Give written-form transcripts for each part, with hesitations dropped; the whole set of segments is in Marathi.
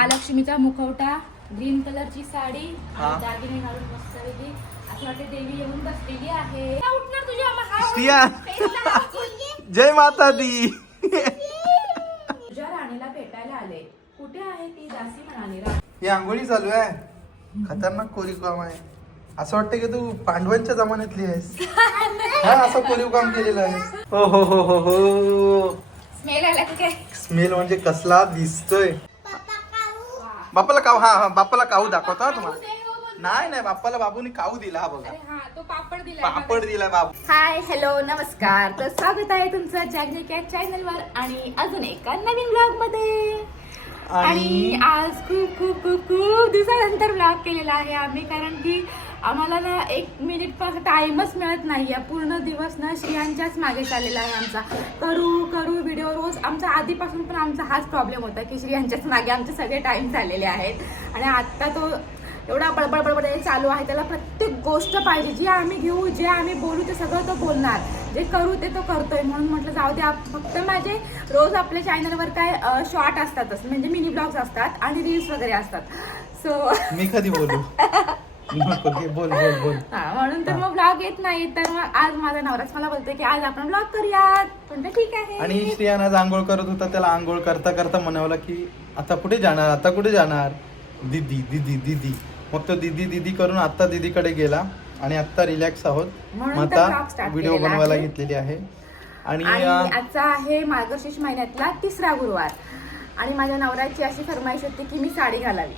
महालक्ष्मीचा मुखवटा, ग्रीन कलरची साडी, दागिने घालून मस्त वेगळी असं वाटते देवी येऊन बसलेली आहे. उठणार तुझ्या जय माता दी. तुझ्या राणीला भेटायला आले. कुठे आहे ती दासी म्हणाली. ही आंघोळी चालू आहे. खतरनाक कोरीव काम आहे. असं वाटतं की तू पांडवांच्या जमान्यातली आहेस. हा असं कोरीव काम केलेलं आहे. हो हो हो हो हो. स्मेल आला की काय? स्मेल म्हणजे कसला दिसतोय. बाप्पाला काऊ. हा बाप्पाला काऊ दाखवतो हा तुम्हाला. नाही नाही बाप्पाला बाबूने काऊ दिला. हा बघा तो पापड दिला. पापड दिला बाबू. हाय हॅलो नमस्कार. तर स्वागत आहे तुमचं जॅगनी कॅट चॅनलवर आणि अजून एका नवीन ब्लॉग मध्ये. आणि आज खूप खूप खूप खूप दिवसानंतर ब्लॉग केलेला आहे आम्ही, कारण की आम्हाला ना 1 मिनिट पण टाइमच मिळत नाही. पूर्ण दिवस ना श्रियांच्याच मागे चाललेला आहे आमचा. करू व्हिडिओ रोज. आमचा आधीपासून पण आमचा हाच प्रॉब्लेम होता की श्रियांच्याच मागे आमचे सगळे टाइम चाललेले आहेत. आणि आत्ता तो एवढा बडबड चालू आहे. त्याला प्रत्येक गोष्ट पाहिजे. जे आम्ही घेऊ, जे आम्ही बोलू ते सगळं तो बोलणार. जे करू ते तो करतोय. म्हणून म्हटलं जाऊ दे. फक्त माझे रोज आपल्या चॅनलवर काय शॉर्ट असतातच, म्हणजे मिनी ब्लॉग्स असतात आणि रील्स वगैरे असतात. सो मी कधी बोलू. बोल म्हणून तर मग ब्लॉग येत नाही. तर मग आज माझा नवराच मला बोलतोय की आज आपण ब्लॉग करूयात. पण ठीक आहे. आणि श्रियान आज आंघोळ करत होता. त्याला आंघोळ करता करता म्हणावलं की आता कुठे जाणार दीदी दीदी दीदी. मग तो दीदी दीदी करून आता दीदीकडे गेला आणि आता रिलॅक्स आहोत. मग आता व्हिडिओ बनवायला घेतलेली आहे. आणि आजचा आहे मार्गशीर्ष महिन्यातला 3रा गुरुवार. आणि माझ्या नवऱ्याची अशी फरमाईश होती की मी साडी घालावी.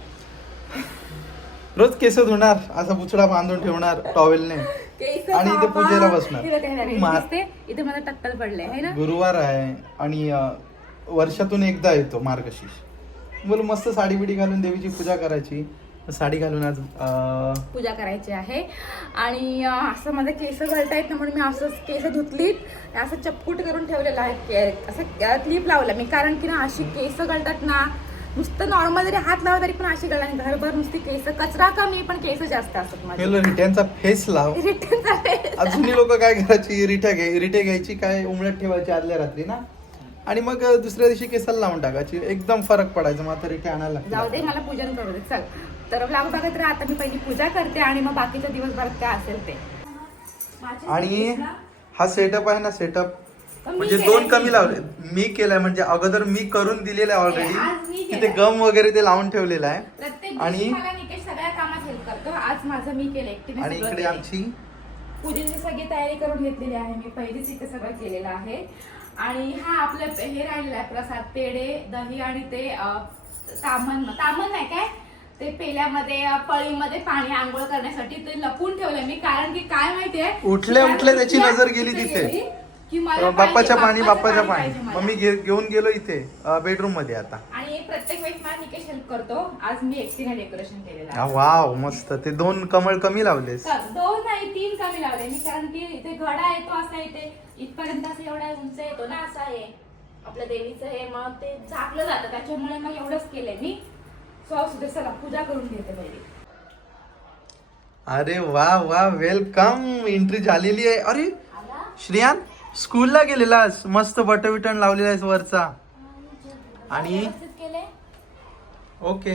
रोज केस धुणार, असा बुचडा बांधून ठेवणार टॉवेलने आणि इथे पूजेला बसणार. इथे मला टक्कल पडले आहे ना. गुरुवार आहे आणि वर्षातून एकदा येतो मार्गशीर्ष. बोल मस्त साडी बिडी घालून देवीची पूजा करायची. साडी घालून आज पूजा करायची आहे. आणि असं माझे केस घालता येत ना, म्हणून मी असं केस धुतलीत असं चपकूट करून ठेवलेलं आहे. असं क्लिप लावलं मी, कारण की ना अशी केस गळतात ना. नुसतं नॉर्मल जरी हात लावला तरी पण अशी गळा नाही. घरभर नुसती केस, कचरा कमी पण केस जास्त असतात माझे. रिट्यांचा फेस लाव. अजूनही लोक काय करायची, रिटे घ्यायची, काय उमळ्यात ठेवायची आदल्या रात्री ना, आणि मग दुसऱ्या दिवशी केसाला लावून टाकायची. एकदम फरक पडायचा. मग आता रिटे आणायला जाऊ दे, मला पूजन करू दे. चल तर ब्लॉग बघत राहा. आता मी पहिली पूजा करते आणि मग बाकीच्या दिवसभरात काय असेल ते. आणि हा सेटअप आहे ना, सेटअप म्हणजे 2 कमी लावले. मी केलाय, म्हणजे अगोदर मी करून दिलेलं आहे ऑलरेडी. तिथे गम वगैरे ते लावून ठेवलेलं आहे. आणि सगळ्या कामात हेल्प करतो. आज माझं मी केलं एकटीने. आणि इकडे आमची पूजेची सगळी तयारी करून घेतलेली आहे मी. पहिलीच इथे सगळं केलेलं आहे. आणि हा आपलं हे राहिलेला आहे प्रसाद, पेढे, दही आणि ते तामण नाही काय ते पेल्यामध्ये पळीमध्ये पाणी आंघोळ करण्यासाठी ते लपून ठेवलंय मी. कारण की काय माहितीये, उठल्या त्याची नजर गेली तिथे बाप्पाच्या पाणी. मग मी घेऊन गेलो इथे बेडरूम मध्ये आता. आणि प्रत्येक वेळेस मला निकेश हेल्प करतो. आज मी एकटीने डेकोरेशन केलेलं आहे. वाव मस्त. ते 2 कमळ कमी लावलेस. 2 नाही 3 कमी लावले मी, कारण की इथे घडा येतो असा येते इथपर्यंत, असं एवढा उंच येतो ना, असा आहे आपल्या देवीचं हे. मग ते झाकलं जातं, त्याच्यामुळे मग एवढंच केलंय मी. चला पूजा करून घेते पहिली. अरे वा वा, वेलकम. एंट्री झालेली आहे. अरे श्रियान स्कूलला गेलेलास, मस्त बटन लावलेला आहेस वरचा. आणि ओके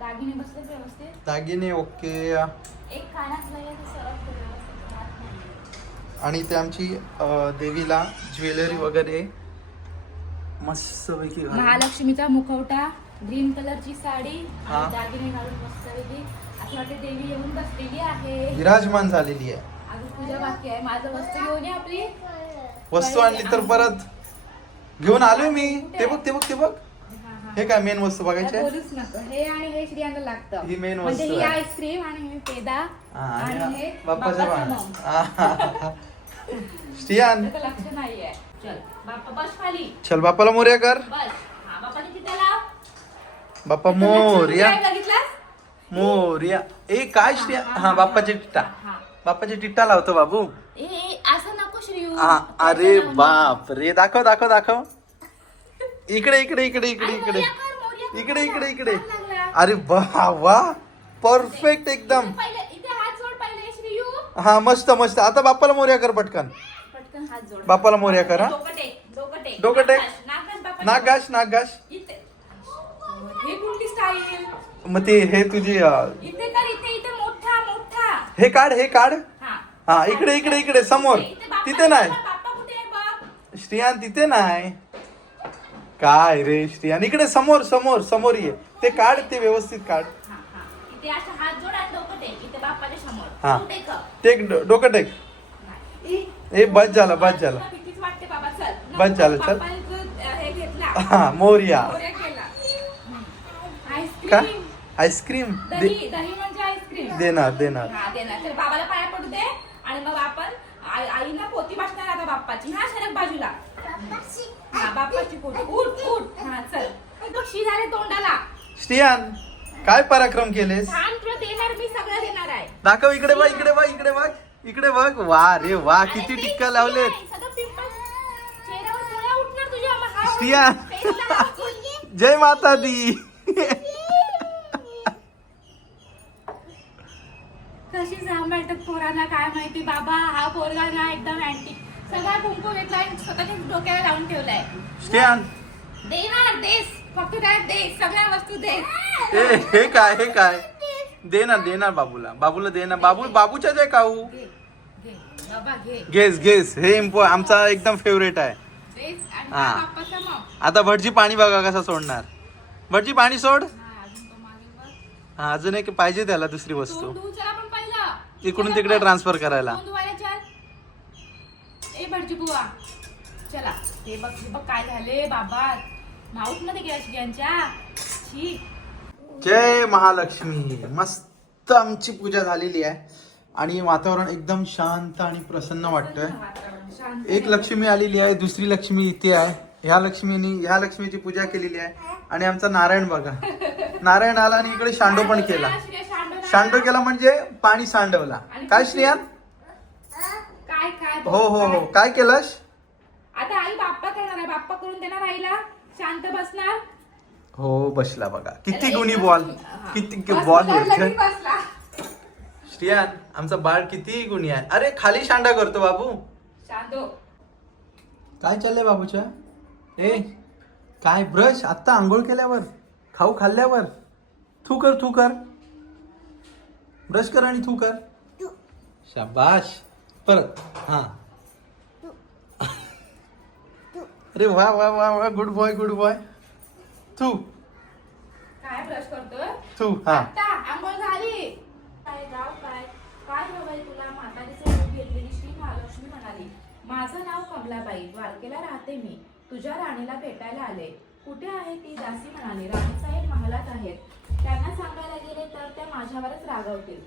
दागिने बसले व्यवस्थित. दागिने ओके. एक कानातला आणि ते आमची देवीला ज्वेलरी वगैरे मस्त पैकी. महालक्ष्मीचा मुखवटा, ग्रीन कलरची साडी, दागिने घालून मस्त वेगळी असं वाटते देवी येऊन बसलेली आहे, विराजमान झालेली आहे. अजून पूजा बाकी आहे. माझं वस्तू घेऊन ये. आपली वस्तू आणली तर परत घेऊन आलोय मी. ते बघ हे काय मेन वस्तू बघायची बोलूच नको. हे आणि हे श्रियांना लागतं. ही मेन म्हणजे वस्तू ही आहे. आईस्क्रीम आणि हे पेदा आणि हे बाप्पाचा बाप्पाचं श्रियान लक्ष नाहीये. चल बाप्पा बस खाली. चल बाप्पाला मोर्या कर. बस. हा बाप्पाने तिथे लाव. बाप्पा मोर्या. बघितलास मोर्या. ए काय श्रिया. हा बाप्पाचे टिट्टा लावतो बाबू. असं नको श्रीयू. अरे बाप रे. दाखव. इकडे. अरे वा परफेक्ट एकदम. हा मस्त. आता बाप्पाला मोर्या कर पटकन. बाप्पाला मोर्या कर. हा डोकं टेक. नाक घास. हे कुठली स्टाईल मग ते हे तुझी इथे कर, इथे इथे मोठा मोठा. हे काढ. हा. हा इकडे समोर. इथे बाप्पा, तिथे नाही बाप्पा कुठे आहे बघ. श्रियान, तिथे नाही. काय रे श्रियान, इकडे समोर ये. ते काढ, ते व्यवस्थित काढ. हा, हा. इथे असं हात जोड आणि डोकं टेक. इथे बाप्पाच्या समोर. हा. तू टेक. टेक, डोकं टेक. नाही. ए बस झाला. तुला भीतीच वाटते बाबा, चल. बस झालं, चल. बाप्पाने जो, हे घेतला. हा मोरया. मोरया केला. का आईस्क्रीम. आईस्क्रीम दही म्हणजे आईस्क्रीम. देणार. हा देणार. तर बाबाला पाया पडू दे आणि मग आपण आईला पोती वाचणार आता बाप्पाची. हा शरक बाजूला. हा बाप्पाची पोती. उठ. हा चल. तो शी झाले तोंडाला. श्रियान, काय पराक्रम केलेस? छान तुला देणार, मी सगळं देणार आहे. दाखव. इकडे बघ. वा रे वा, किती टिक्का लावलेत. सगळं पिंपल चेहऱ्यावर गोळ्या उठणार तुझ्या. मग हा श्रियान. फेसला लावशील. जय माता दी. कशी सांभाळतात पोरांना काय माहिती बाबा. हा पोरगा ना एकदम अँटी. सगळा कुंकू घेतलाय, स्वतःच्या डोक्याला लावून ठेवलाय. श्रियान, देणार देस, फक्त काय दे, सगळ्या वस्तू दे. हे काय देणार बाबूला देणार. बाबूच्याच आहे काऊ. घे बाबा घे. गेस हे आमचा एकदम फेवरेट आहे. देस आणि हा. बाप्पाचा मग. आता भटजी पाणी बघा कसं सोडणार. भटजी पाणी सोड. हा, अजून तो मागे बघ. हा, अजून एक पाहिजे त्याला दुसरी वस्तू. तोंड धुवू चला पण पहिलं. इकडून तिकडे ट्रान्सफर करायला. तोंड धुवायला चल. ए भटजी बुवा चला. हे बघ काय झाले बाबा. माऊथ मध्ये गेला शिग्यांच्या. छी. जय महालक्ष्मी. मस्त आमची पूजा झालेली आहे आणि वातावरण एकदम शांत आणि प्रसन्न वाटतंय. शांत. एक लक्ष्मी आलेली आहे, दुसरी लक्ष्मी इथे आहे. ह्या लक्ष्मीची पूजा केलेली आहे. आणि आमचा नारायण बघा. नारायण आला आणि इकडे शांडो पण केला. शांडो केला म्हणजे पाणी सांडवला. काय श्रियान? काय हो काय केलंस? आता आई बाप्पा करणार आहे. बाप्पा करून देणार आईला. शांत बसणार. हो बसला बघा. किती गुणी बॉल. किती बॉल. श्रियान, आमचा बाळ किती गुणी आहे. अरे खाली शांडा करतो बाबू. शांतो. काय चाललंय बाबूच्या? ए काय ब्रश आत्ता आंघोळ केल्यावर, खाऊ खाल्ल्यावर थू कर. ब्रश कर आणि थू कर. शाबाश. परत. हा. अरे वा गुड बॉय. थू. काय ब्रश करतोय? थू. हा. आता आंघोळ झाली. काय गाव काय हवंय तुला? म्हातारीचे रूप घेतलेली श्री महालक्ष्मी म्हणाली, माझं नाव कमलाबाई, द्वारकेला राहते मी. तुझ्या राणीला भेटायला आले. कुठे आहे ती? दासी म्हणाली, राणी साहेब महालात आहेत. त्यांना सांगायला गेले तर त्या माझ्यावरच रागवतील.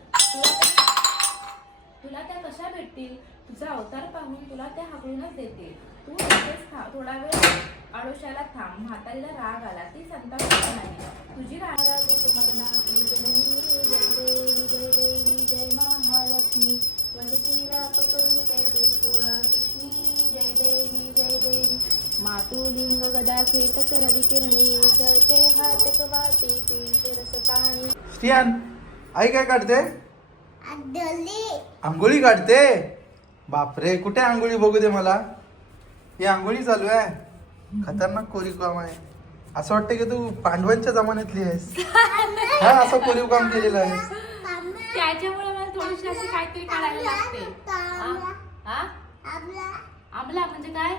तुला त्या कशा भेटतील? तुझा अवतार पाहून तुला त्या हाकलूनच देतील. तू इथेच थोडा वेळ आडोशाला थांब. म्हातारीला राग आला. ती संतापली नाही. तुझी राणी जय महालक्ष्मी वसती व्याप करू कृष्णी जय देवी मातुलिंग गदा खेटक रवी किरणी जळते हात कवाटी पिंते रस पाणी. श्रियान, आई काय काढते? आंघोळी काढते. बापरे, कुठे आंघोळी बघू दे मला. ही आंघोळी चालू आहे. खतरनाक कोरीव काम आहे. असं वाटतं की तू पांडवांच्या जमान्यातली आहेस. हा, असं कोरीव काम केलेलं आहेस. त्याच्यामुळे मला थोडीशी अशी काहीतरी काढायला लागते. आमला म्हणजे काय?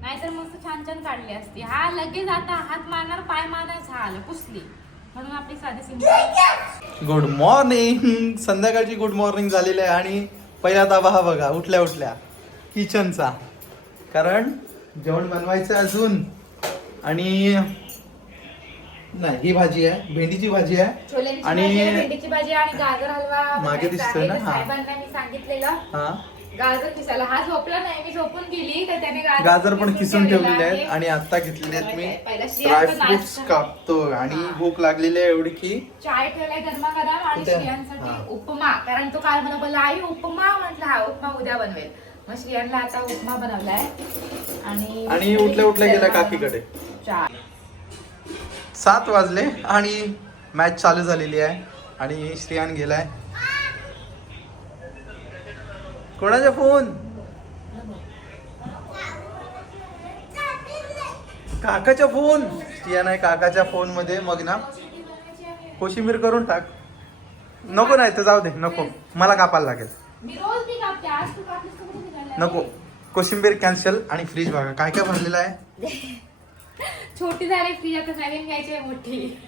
नाहीतर मस्त छान काढली असती. हा लगेच आता हात मारणार, पाय मारणार, झालं पुसली. म्हणून आपली साधी सिंपल. Good morning. संध्याकाळची गुड मॉर्निंग झालेली आहे आणि पहिला ताबा हा बघा, उठल्या किचनचा. कारण जेवण बनवायचं अजून. आणि नाही, ही भाजी आहे, भेंडीची भाजी आहे. छोल्याची आणि भाजी आहे, भेंडीची भाजी आणि गाजर हलवा मागे दिसतोय ना. हा. साहेबांना मी सांगितलेलं हा, गाजर किसायला. हा झोपला नाही, मी झोपून गेली तर त्याने गाजर पण किसून ठेवलेले आहेत. आणि आता घेतलेले आहेत मी ड्रायफ्रुट्स कापतो. आणि भूक लागलेली आहे एवढी की चाय ठेवलाय गरमागरम. आणि श्रियांसाठी उपमा. कारण तो काल मला बोलला, आई उपमा. म्हटलं हा उपमा उद्या बनवेल. मग श्रियांना आता उपमा बनवलाय. आणि उठल्या गेला काकीकडे. 7 वाजले आणि मॅच चालू झालेली आहे. आणि श्रियान गेलाय. कोणाचा फोन? काकाचा फोन. श्रियान आहे काकाच्या फोन मध्ये मग ना कोशिंबीर करून टाक. नको नाही तर जाऊ दे, नको मला कापायला लागेल. मी रोज मी कापते, आज तू कापलीस तर कुठे निघाला? नको, कोशिंबीर कॅन्सल. आणि फ्रीज बघा काय काय भरलेलं आहे. छोटी झाली फ्रीज, आता नवीन घ्यायची आहे मोठी.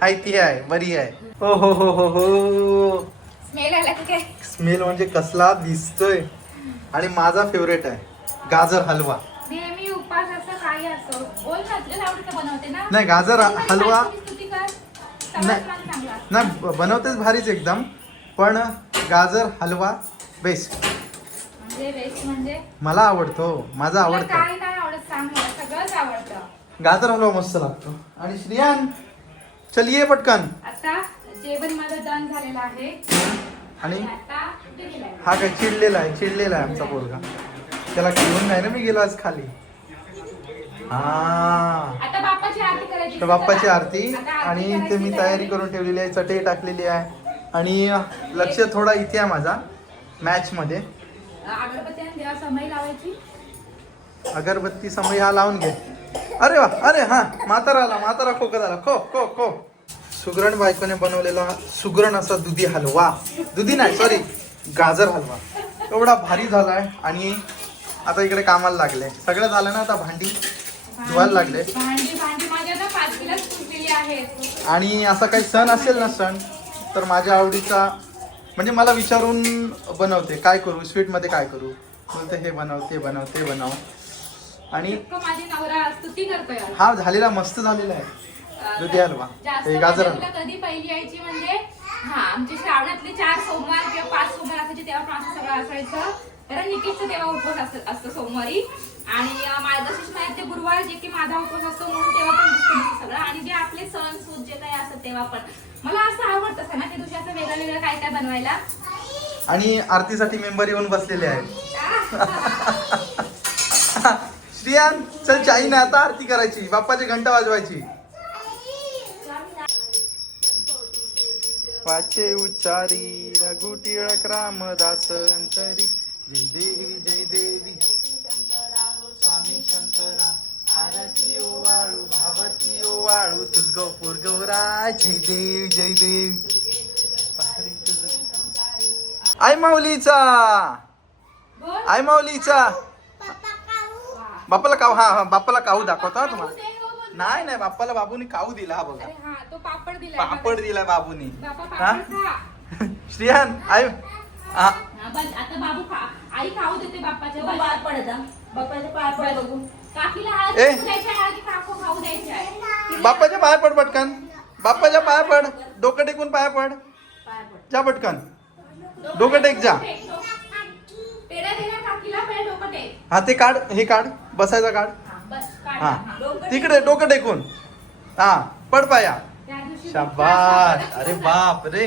हाय ती आहे, बरी आहे. हो हो हो हो हो. स्मेल आला की काय? स्मेल म्हणजे कसला दिसतोय. आणि माझा फेवरेट आहे गाजर हलवा. नेहमी उपास असं काही असो, बोल ना तुझ्या आवडीचं बनवते ना. नाही गाजर हलवा स्तुती कर. नाही. समाज मला चांगला. नाही बनवतेच भारीच एकदम, पण गाजर हलवा बेस्ट. म्हणजे बेस्ट म्हणजे मला आवडतो, माझा तुला आवडतं. काही नाही आवडत सांग, मला सगळंच आवडतं. गाजर हलवा मस्त लागतो. आणि श्रियान चल ये पटकन. आता जेवण माझं डन झालेलं आहे. आणि आता कुठे गेलाय? हा काय चिडलेला आहे आमचा पोरगा. त्याला घेऊन नाही ना मी गेलो आज खाली. हा आता बाप्पाची आरती करायची. तर बाप्पाची आरती. आता आरती आणि करायची ते मी तयारी करून ठेवलेली आहे, चटई टाकलेली आहे. आणि लक्ष थोडा इथे आहे माझा मॅच मध्ये. अगरबत्ती आणि देवा समय लावायची. अगरबत्ती समय हा लावून घे. अरे वा, अरे हा म्हातारा खोकत आला. खो खो खो. सुगरण बायकोने बनवलेला सुगरण असा दुधी हलवा, दुधी नाही सॉरी गाजर हलवा एवढा भारी झालाय. आणि आता इकडे कामाला लागले. सगळं झालं ना, आता भांडी धुवायला लागले. भांडी माझ्या ना 5 किलो सुटलेली आहे. आणि असा काही सण असेल ना, सण तर माझ्या आवडीचा म्हणजे मला विचारून बनवते काय करू, स्वीट मध्ये काय करू, बोलते हे बनव ते बनव ते बनव. आणि माझी नवरा स्तुती करतोय. हा झालेला मस्त झालेला आहे दुधी हलवा, जास्त हे गाजर तुला हलवा. कधी पहिली यायची म्हणजे हा आमचे श्रावणातले 4 सोमवार किंवा 5 सोमवार असायचे, तेव्हा पण असं सगळं असायचं. कारण निकितचं तेव्हा उपवास असतो सोमवारी. आणि मार्गशीर्ष महिन्यात ते गुरुवार जे की माझा उपवास असतो, म्हणून तेव्हा पण असतं सगळं. आणि जे आपले सण सूद जे काही असतात तेव्हा पण मला असं आवडतं असं ना की दिवशी असं वेगळं वेगळं काय काय बनवायला. आणि आरतीसाठी मेंबर येऊन बसलेले आहेत. श्रियान चल चाई ना, आता आरती करायची, बाप्पाची घंटा वाजवायची. पाचे उच्चारी रघु टिळक रामदास अंतरी. जय देवी स्वामी शंकरा. आरती ओवाळू भावती ओवाळू तुझ गौपूर गौरा. जय देवी आई माऊलीचा, बोल. आई माऊलीचा. बाप्पाला काऊ, हा बाप्पाला काऊ दाखवता तुम्हाला. नाही बाप्पाला बाबूनी काऊ दिला. हा बघा अरे हा तो पापड दिला. पापड दिला बाबूनी. बाप्पा हा? पापड खा. श्रियान आई हा हा, बस आता बाबू खा. आई खाऊ देते बाप्पाच्या पाय पडत. बाप्पाच्या पाय पड बघू. काकीला हात ए. द्यायचा आहे की काकू खाऊ द्यायची आहे. बाप्पाच्या पाया पड पटकन. बाप्पाच्या पाया पड, डोकं टेकून पाया पड. जा पटकन डोकं टेक जा. पेढा दे ना काकीला, पेढा डोकं टेक. हा ते काढ, हे काढ, बसायचा काढ. हा, बस काढ. हा हा. तिकडे डोकं टेकून. हा पड पाया. त्या दिवशी शाबास. अरे बाप रे.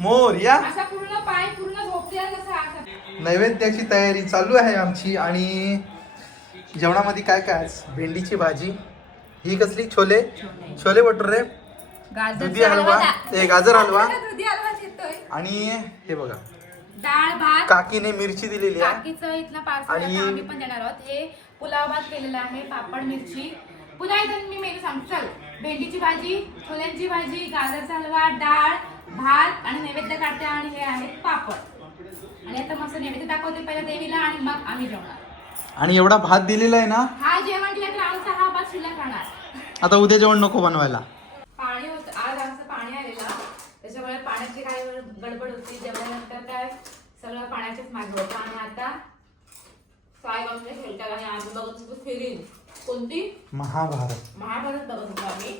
मोरया. असा पूर्ण पाय पूर्ण झोपलेला कसा असा. नैवेद्याची तयारी चालू आहे आमची. आणि जेवणामध्ये काय काय आज? भेंडीची भाजी. ही कसली? छोले भटुरे, दुधी हलवा, ते गाजर हलवा. दुधी हलवा येतोय. आणि हे बघा डाळ भात. काकीने मिरची दिलेली आहे. काकीचं इथलं पार्सल आणि- आम्ही पण देणार आहोत. हे पुलाव भात केलेला आहे, पापड मिरची. पुन्हा एकदा मी मेनू सांगतो. चल, भेंडीची भाजी, छोल्यांची भाजी, गाजरचा हलवा, डाळ भात आणि नैवेद्य काढते. आणि हे आहेत पापड. आणि आता मस्त नैवेद्य दाखवते पहिला देवीला आणि मग आम्ही जेवणार. आणि एवढा भात दिलेला आहे ना. हा जेवण दिलं तर आमचा हा भात शिल्लक राहणार. आता उद्या जेवण नको बनवायला. पाणी होतं आज, आमचं पाणी आलेलं, त्याच्यामुळे पाण्याची काय गडबड होती. जेवल्यानंतर काय सगळं पाण्याच्याच मागे होतं. आणि आता साई बाजूला खेळतात आणि आम्ही बघत होतो फिरीन. कोणती? महाभारत महाभारत बघत होतो आम्ही.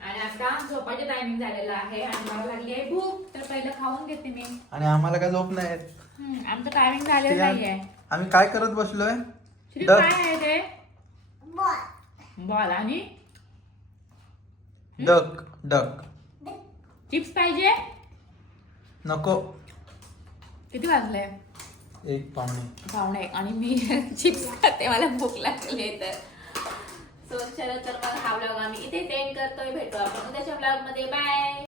आणि आता झोपायचं टायमिंग झालेलं आहे आणि मला लागली आहे भूक, तर पहिलं खाऊन घेते मी. आणि आम्हाला काय झोप नाही येत. आमचं टायमिंग झालेलं नाहीये. आम्ही काय करत बसलोय? श्री काय आहे ते? बॉल आणि डक. चिप्स पाहिजे? नको. किती वाजले? 1:15. आणि मी चिप्स खाते, मला भूक लागली आहे. तर चला तर मग हा व्लॉग आम्ही इथे एंड करतोय. भेटू आपण उद्याच्या व्लॉग मध्ये. बाय.